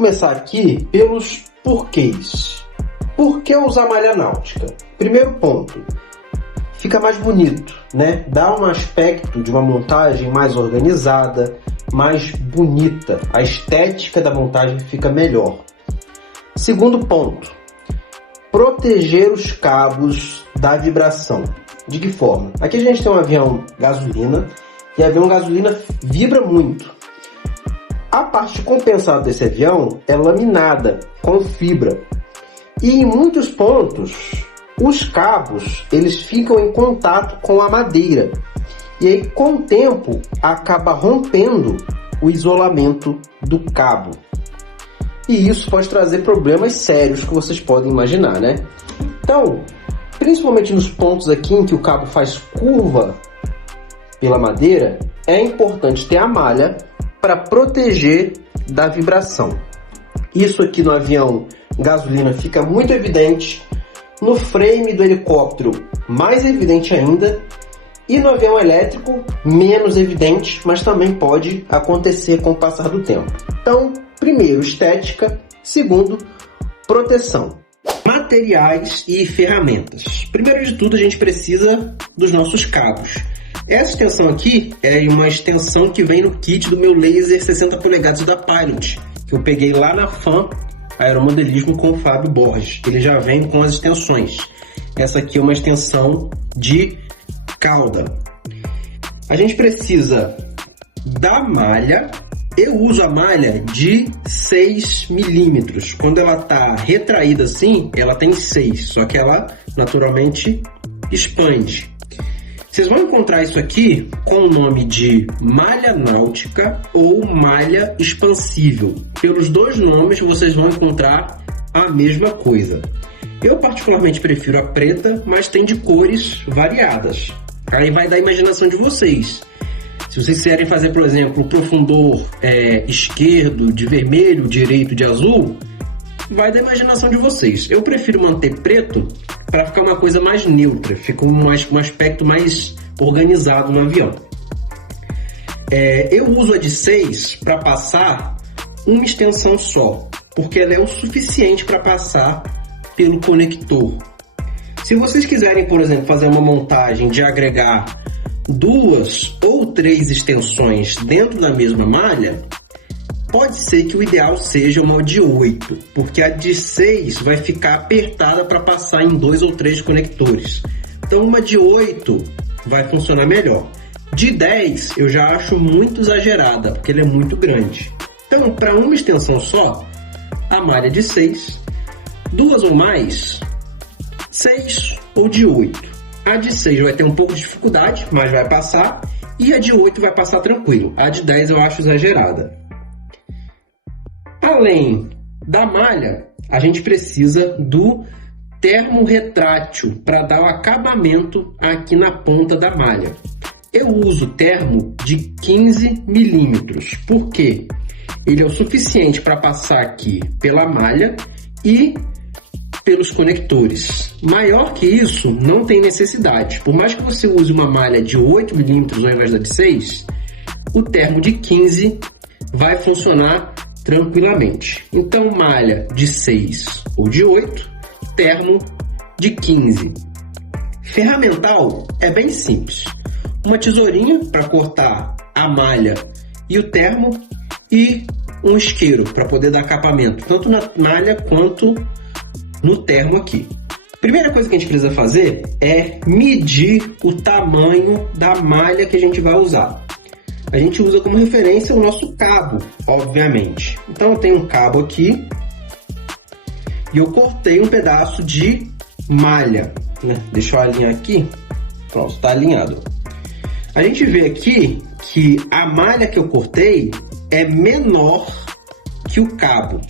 começar aqui pelos porquês. Por que usar malha náutica? Primeiro ponto, fica mais bonito, né? Dá um aspecto de uma montagem mais organizada, mais bonita. A estética da montagem fica melhor. Segundo ponto, proteger os cabos da vibração. De que forma? Aqui a gente tem um avião gasolina e o avião gasolina vibra muito. A parte compensada desse avião é laminada com fibra. E em muitos pontos, os cabos eles ficam em contato com a madeira. E aí, com o tempo, acaba rompendo o isolamento do cabo. E isso pode trazer problemas sérios que vocês podem imaginar, né? Então, principalmente nos pontos aqui em que o cabo faz curva pela madeira, é importante ter a malha para proteger da vibração. Isso aqui no avião gasolina fica muito evidente, no frame do helicóptero mais evidente ainda, e no avião elétrico menos evidente, mas também pode acontecer com o passar do tempo. Então, primeiro, estética. Segundo, proteção. Materiais e ferramentas. Primeiro de tudo, a gente precisa dos nossos cabos. Essa extensão aqui é uma extensão que vem no kit do meu laser 60 polegadas da Pilot, que eu peguei lá na FAM Aeromodelismo com o Fábio Borges. Ele já vem com as extensões. Essa aqui é uma extensão de cauda. A gente precisa da malha. Eu uso a malha de 6 milímetros. Quando ela está retraída assim, ela tem 6, só que ela naturalmente expande. Vocês vão encontrar isso aqui com o nome de malha náutica ou malha expansível. Pelos dois nomes vocês vão encontrar a mesma coisa. Eu particularmente prefiro a preta, mas tem de cores variadas. Aí vai da imaginação de vocês. Se vocês quiserem fazer, por exemplo, o profundor esquerdo de vermelho, direito de azul, vai da imaginação de vocês. Eu prefiro manter preto para ficar uma coisa mais neutra, fica um aspecto mais organizado no avião. Eu uso a de 6 para passar uma extensão só, porque ela é o suficiente para passar pelo conector. Se vocês quiserem, por exemplo, fazer uma montagem de agregar 2 ou 3 extensões dentro da mesma malha, pode ser que o ideal seja uma de 8, porque a de 6 vai ficar apertada para passar em 2 ou 3 conectores. Então uma de 8 vai funcionar melhor. De 10 eu já acho muito exagerada, porque ela é muito grande. Então, para uma extensão só, a malha de 6, 2 ou mais, 6 ou de 8. A de 6 vai ter um pouco de dificuldade, mas vai passar, e a de 8 vai passar tranquilo. A de 10 eu acho exagerada. Além da malha, a gente precisa do termo retrátil para dar o acabamento aqui na ponta da malha. Eu uso termo de 15 milímetros, porque ele é o suficiente para passar aqui pela malha e pelos conectores. Maior que isso, não tem necessidade. Por mais que você use uma malha de 8 milímetros ao invés da de 6, o termo de 15 vai funcionar tranquilamente. Então, malha de 6 ou de 8, termo de 15. Ferramental é bem simples. Uma tesourinha para cortar a malha e o termo e um isqueiro para poder dar acabamento, tanto na malha quanto no termo aqui. Primeira coisa que a gente precisa fazer é medir o tamanho da malha que a gente vai usar. A gente usa como referência o nosso cabo, obviamente. Então eu tenho um cabo aqui e eu cortei um pedaço de malha, né? Deixa eu alinhar aqui. Pronto, está alinhado. A gente vê aqui que a malha que eu cortei é menor que o cabo.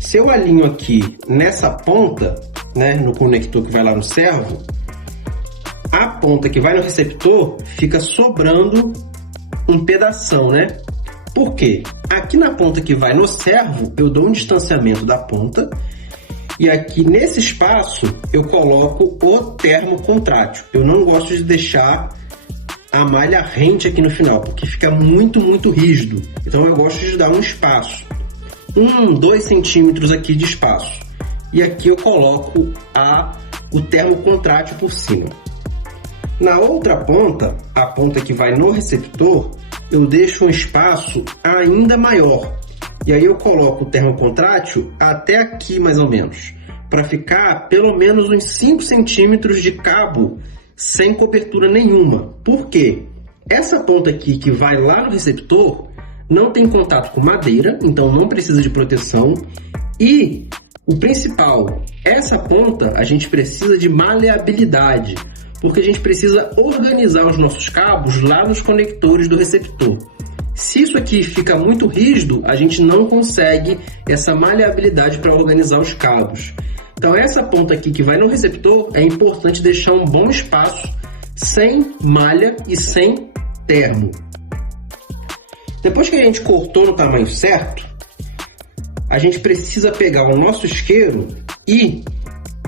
Se eu alinho aqui nessa ponta, né, no conector que vai lá no servo, a ponta que vai no receptor fica sobrando um pedação, né? Por quê? Aqui na ponta que vai no servo, eu dou um distanciamento da ponta e aqui nesse espaço eu coloco o termo contrátil. Eu não gosto de deixar a malha rente aqui no final, porque fica muito rígido. Então eu gosto de dar um espaço. 2 centímetros aqui de espaço. E aqui eu coloco o termo contrátil por cima. Na outra ponta, a ponta que vai no receptor, eu deixo um espaço ainda maior. E aí eu coloco o termo contrátil até aqui mais ou menos, para ficar pelo menos uns 5 centímetros de cabo sem cobertura nenhuma. Por quê? Essa ponta aqui que vai lá no receptor não tem contato com madeira, então não precisa de proteção. E o principal, essa ponta a gente precisa de maleabilidade, porque a gente precisa organizar os nossos cabos lá nos conectores do receptor. Se isso aqui fica muito rígido, a gente não consegue essa maleabilidade para organizar os cabos. Então essa ponta aqui que vai no receptor, é importante deixar um bom espaço, sem malha e sem termo. Depois que a gente cortou no tamanho certo, a gente precisa pegar o nosso isqueiro e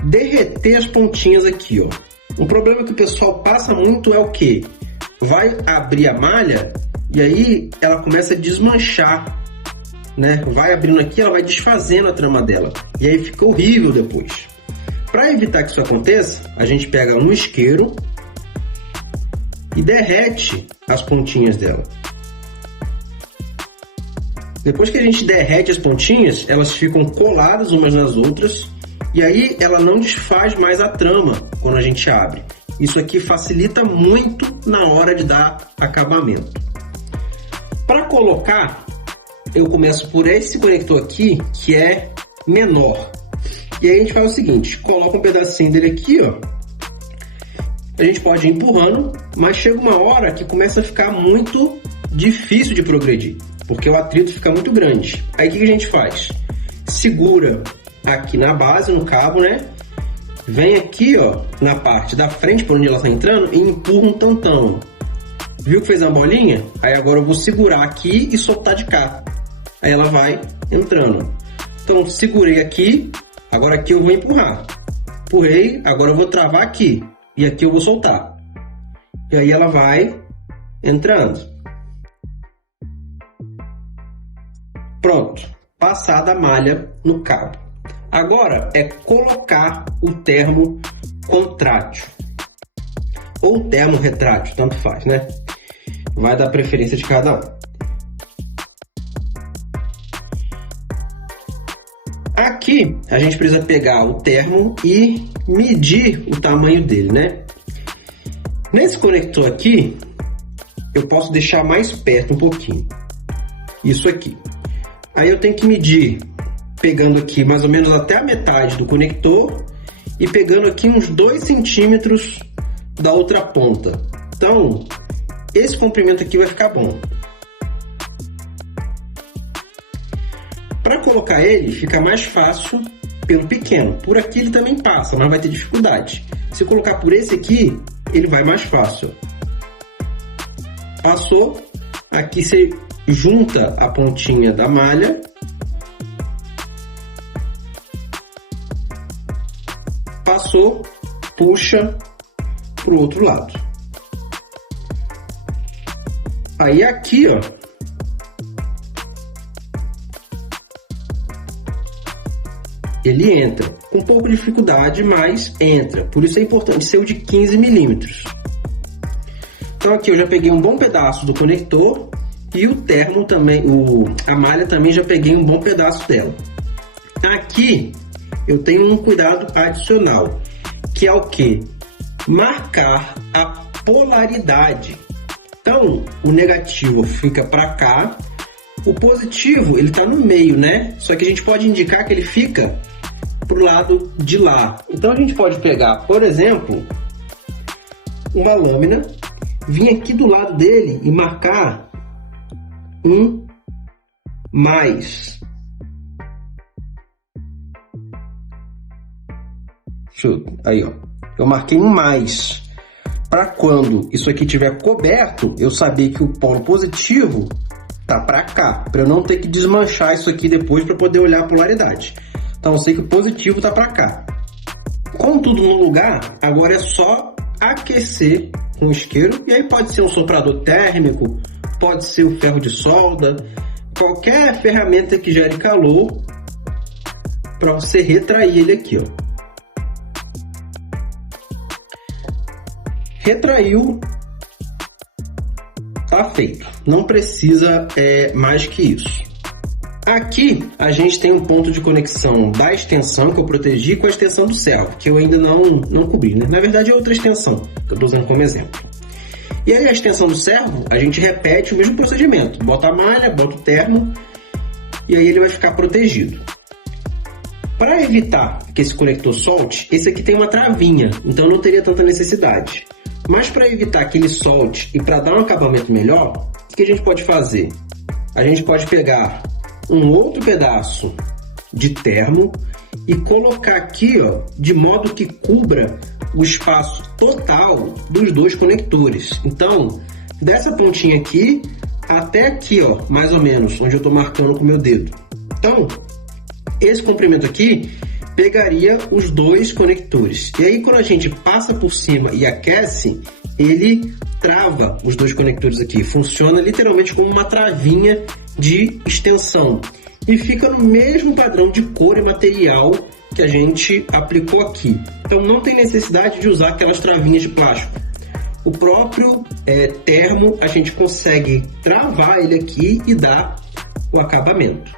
derreter as pontinhas aqui, ó. Um problema que o pessoal passa muito é o que? Vai abrir a malha e aí ela começa a desmanchar, né? Vai abrindo aqui, ela vai desfazendo a trama dela. E aí fica horrível depois. Para evitar que isso aconteça, a gente pega um isqueiro e derrete as pontinhas dela. Depois que a gente derrete as pontinhas, elas ficam coladas umas nas outras. E aí ela não desfaz mais a trama quando a gente abre. Isso aqui facilita muito na hora de dar acabamento. Para colocar, eu começo por esse conector aqui, que é menor. E aí a gente faz o seguinte, coloca um pedacinho dele aqui, ó. A gente pode ir empurrando, mas chega uma hora que começa a ficar muito difícil de progredir, porque o atrito fica muito grande. Aí o que a gente faz? Segura aqui na base, no cabo, né? Vem aqui, ó, na parte da frente, por onde ela está entrando, e empurra um tantão. Viu que fez uma bolinha? Aí agora eu vou segurar aqui e soltar de cá. Aí ela vai entrando. Então, segurei aqui, agora aqui eu vou empurrar. Empurrei, agora eu vou travar aqui. E aqui eu vou soltar. E aí ela vai entrando. Pronto. Passada a malha no cabo. Agora é colocar o termo contrátil. Ou termo retrátil, tanto faz, né? Vai dar preferência de cada um. Aqui a gente precisa pegar o termo e medir o tamanho dele, né? Nesse conector aqui, eu posso deixar mais perto um pouquinho. Isso aqui. Aí eu tenho que medir, pegando aqui mais ou menos até a metade do conector e pegando aqui uns 2 centímetros da outra ponta. Então, esse comprimento aqui vai ficar bom. Para colocar ele, fica mais fácil pelo pequeno. Por aqui ele também passa, mas vai ter dificuldade. Se eu colocar por esse aqui, ele vai mais fácil. Passou, aqui você junta a pontinha da malha. Passou, puxa para o outro lado. Aí aqui, ó, ele entra com um pouco de dificuldade, mas entra. Por isso é importante ser o de 15 milímetros. Então aqui eu já peguei um bom pedaço do conector e o termo também, a malha também já peguei um bom pedaço dela. Aqui eu tenho um cuidado adicional, que é o que? Marcar a polaridade. Então, o negativo fica para cá, o positivo ele está no meio, né? Só que a gente pode indicar que ele fica pro lado de lá. Então a gente pode pegar, por exemplo, uma lâmina, vir aqui do lado dele e marcar um mais. Aí, ó. Eu marquei um mais. Para quando isso aqui estiver coberto, eu saber que o polo positivo tá para cá, para eu não ter que desmanchar isso aqui depois para poder olhar a polaridade. Então eu sei que o positivo tá para cá. Com tudo no lugar, agora é só aquecer com o isqueiro, e aí pode ser um soprador térmico, pode ser o ferro de solda, qualquer ferramenta que gere calor para você retrair ele aqui, ó. Retraiu, tá feito. Não precisa mais que isso. Aqui a gente tem um ponto de conexão da extensão que eu protegi com a extensão do servo, que eu ainda não cobri, né? Na verdade é outra extensão que eu estou usando como exemplo. E aí a extensão do servo, a gente repete o mesmo procedimento. Bota a malha, bota o termo e aí ele vai ficar protegido. Para evitar que esse conector solte, esse aqui tem uma travinha, então não teria tanta necessidade. Mas para evitar que ele solte e para dar um acabamento melhor, o que a gente pode fazer? A gente pode pegar um outro pedaço de termo e colocar aqui, ó, de modo que cubra o espaço total dos dois conectores. Então, dessa pontinha aqui até aqui, ó, mais ou menos, onde eu estou marcando com o meu dedo. Então, esse comprimento aqui pegaria os dois conectores. E aí, quando a gente passa por cima e aquece, ele trava os dois conectores aqui. Funciona literalmente como uma travinha de extensão. E fica no mesmo padrão de cor e material que a gente aplicou aqui. Então, não tem necessidade de usar aquelas travinhas de plástico. O próprio termo, a gente consegue travar ele aqui e dar o acabamento.